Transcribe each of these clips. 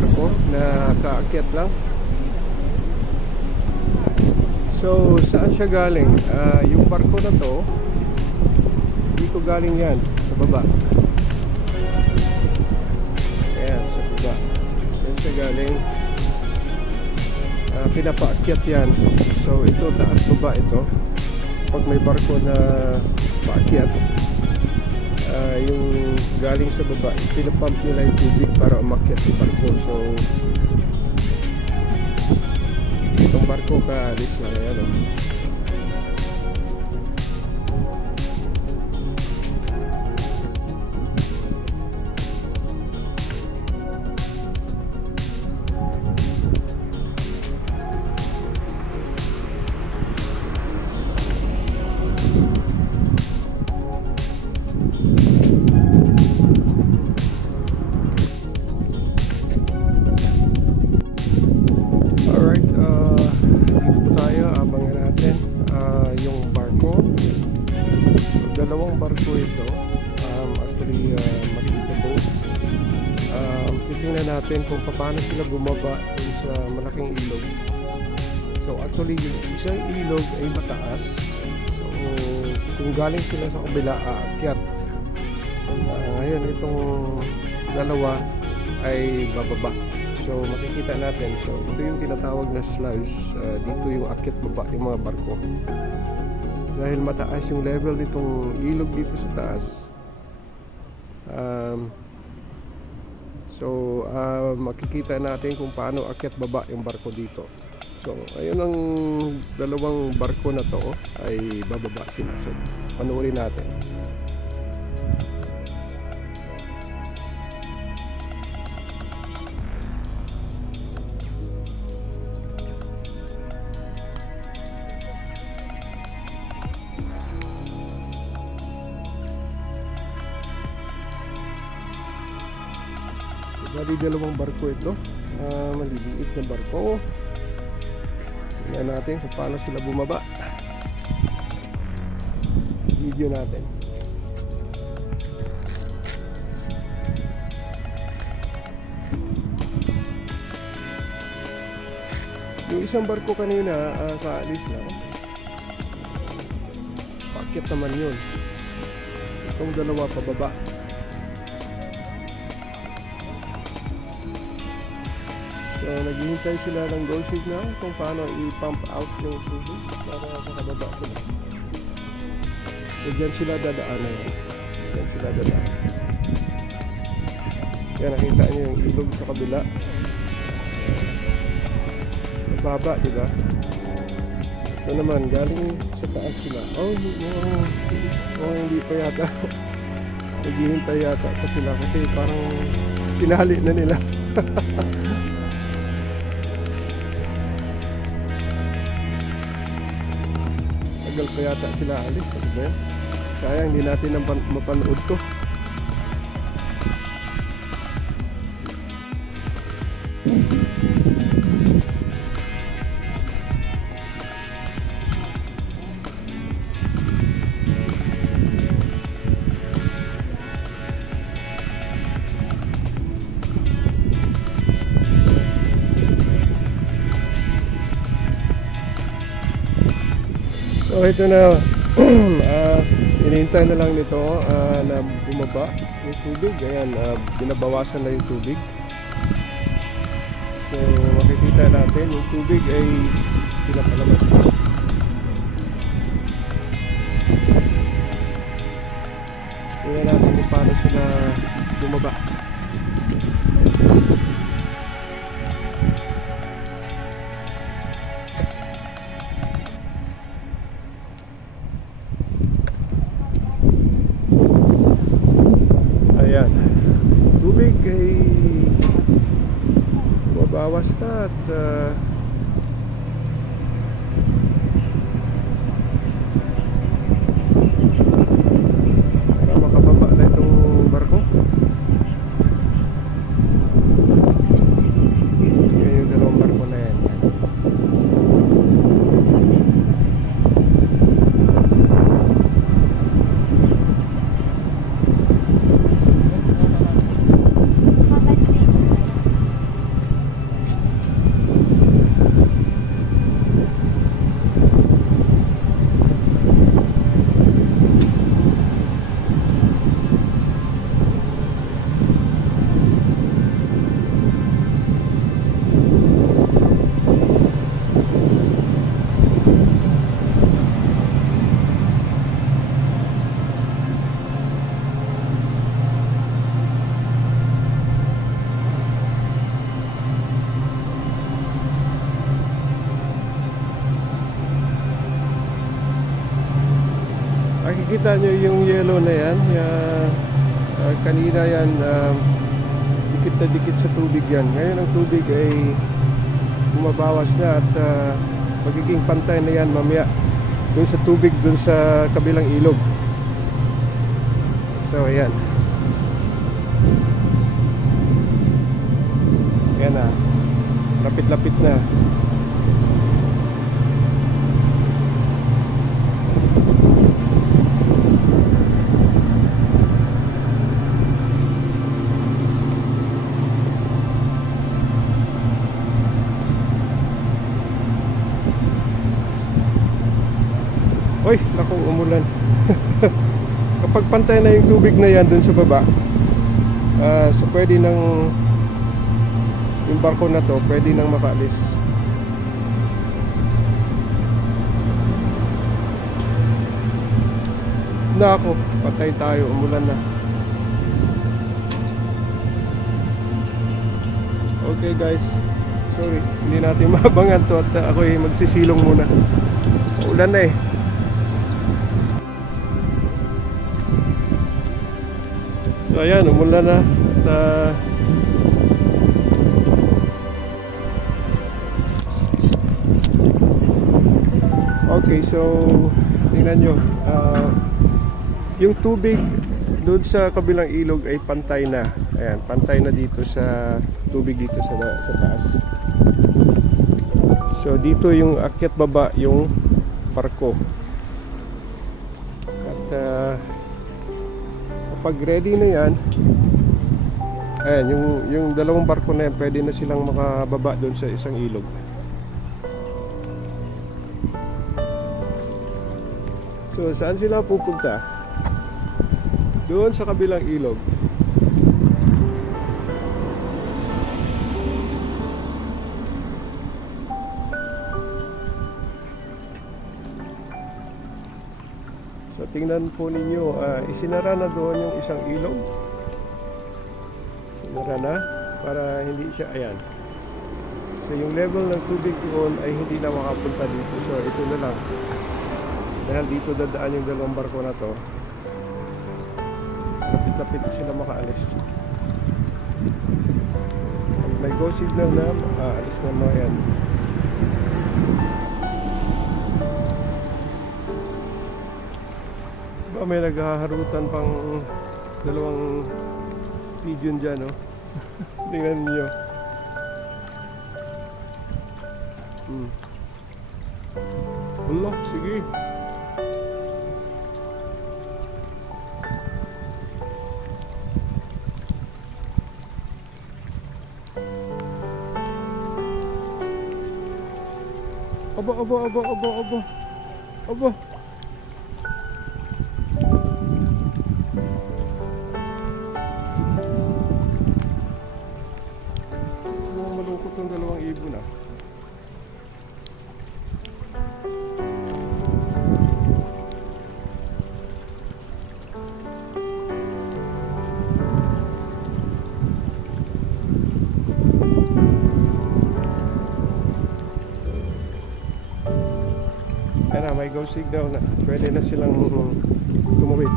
barko na kaakyat lang. So saan siya galing? Yung barko na to, dito galing yan, sa baba. Ayan, sa baba. Yan siya galing. Pinapaakyat yan. So ito, taas baba ito. Pag may barko na paakyat, yung galing sa baba, pinapump nila yung tubig para umakyat yung barko. So itong barko kaalis na yan. Dalawang barko ito. Actually, makikita po. Titingnan natin kung paano sila bumaba sa malaking ilog. So actually, yung isang ilog ay mataas. So kung galing sila sa kabila, aakyat. Ngayon, itong dalawa ay bababa. So makikita natin. So ito yung tinatawag na sluice. Dito yung akyat baba yung mga barko. Dahil mataas yung level nitong ilog dito sa taas. Makikita natin kung paano akyat baba yung barko dito. So ayun, ang dalawang barko na to ay bababa sila. So panoorin natin. Bali dalawang barko ito, maliliit na barko. Tingnan natin kung paano sila bumaba. Video natin. Yung isang barko kanina, kaalis lang. Paakyat naman yun. Itong dalawa pababa. So naghihintay sila ng go signal kung paano i-pump out yung tubig para makababa sila. So dyan sila dadaan. Dyan sila dadaan. Kaya nakita nyo yung ilog sa kabila. Mababa, diba? Ito naman, galing sa taas sila. Hindi pa yata. Naghihintay yata pa sila kasi parang tinali na nila. Tagal pa yata sila alis. Kaya hindi natin mapanood to. So ito na, inihintay na lang nito na bumaba yung tubig. Ayan, binabawasan na yung tubig. So makikita natin yung tubig ay pinapalabas. Tingnan natin kung paano sila bumaba. Tubig ay bumabawas na at para makababa na itong barko. Yan yung dalawang barko na yan. nakikita nyo yung yellow na yan, kanina yan, dikit na dikit sa tubig yan. Ngayon ang tubig ay bumabawas na at magiging pantay na yan mamaya dun sa tubig dun sa kabilang ilog. So ayan, yan na, lapit-lapit na. Uy, nakong umulan. Kapag pantay na yung tubig na yan dun sa baba, so pwede nang yung barko na to pwede nang makaalis. Nako, patay tayo, umulan na. Okay guys, sorry, hindi natin maabangan to at ako'y magsisilong muna. Ulan na eh. So ayan, umulan na at okay, so tingnan nyo, yung tubig doon sa kabilang ilog ay pantay na. Ayan, pantay na dito sa tubig dito sa taas. So dito yung akyat baba yung barko. At kapag ready na yan, ayan, yung dalawang barko na yan, pwede na silang makababa doon sa isang ilog. So saan sila pupunta? Doon sa kabilang ilog. So tingnan po ninyo, isinara na doon yung isang ilog. Sinara na para hindi siya, ayan. So yung level ng tubig doon ay hindi na makapunta dito. So ito na lang. Dahil dito dadaan yung dalawang barko na to, lapit-lapit sila makaalis. Pag may go signal na, makaalis na mga yan. Ba, may naghaharutan pang dalawang pigeon dyan, no? Tingnan niyo. Allah, sige. Aba. Malungkot ng dalawang ibon ah. Ayan na, may go signal na. Pwede na silang tumawid.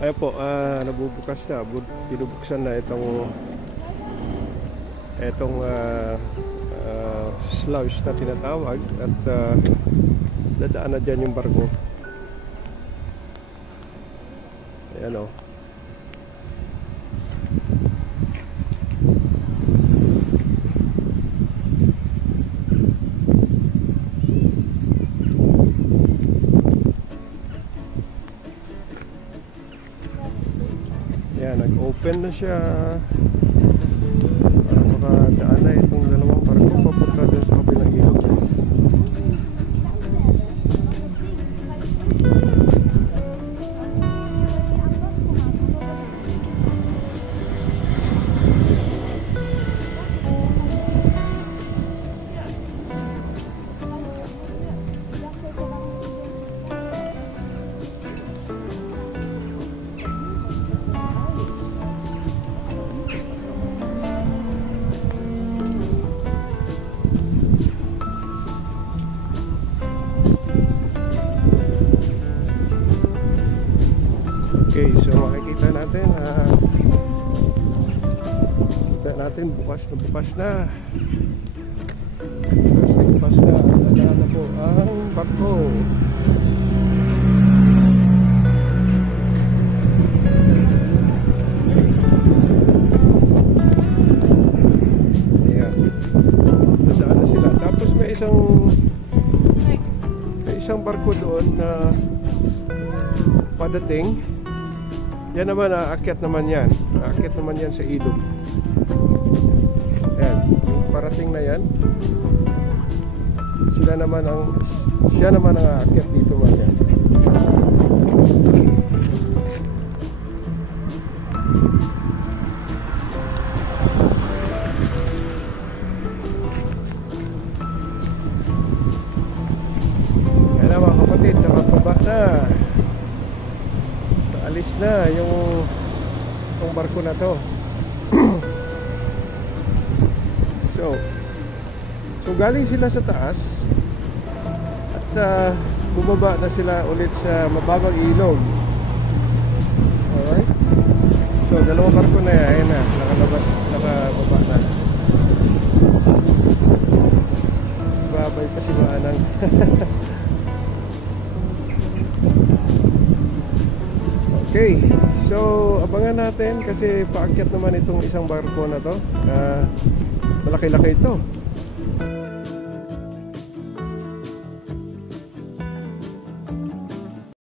Ayan po, nabubukas na. Binubuksan na itong sluice na tinatawag at dadaan na dyan yung barko. Ayan o. Ayan, nag-open na siya para makadaan na itong dalawang barko papunta dyan sa kabilang ilog. natin. Kita natin bukas na. Bukas na. Dadaan na po ang barko. Ayan. Dadaan na sila. Tapos may isang barko doon na padating. Yan naman, aakyat naman yan. Aakyat naman yan sa ilog. Ayan, yung parating na yan. Siya naman ang aakyat dito man yan. Yan na mga kapatid, nakababa na. Alis na yung barko na to. So galing sila sa taas at bumaba na sila ulit sa mababang ilog. Alright. So dalawang barko na yan. Ayan na, nakababa na. Babay pa si Maanang. Okay, so abangan natin kasi paakyat naman itong isang barko na to. Malaki-laki ito.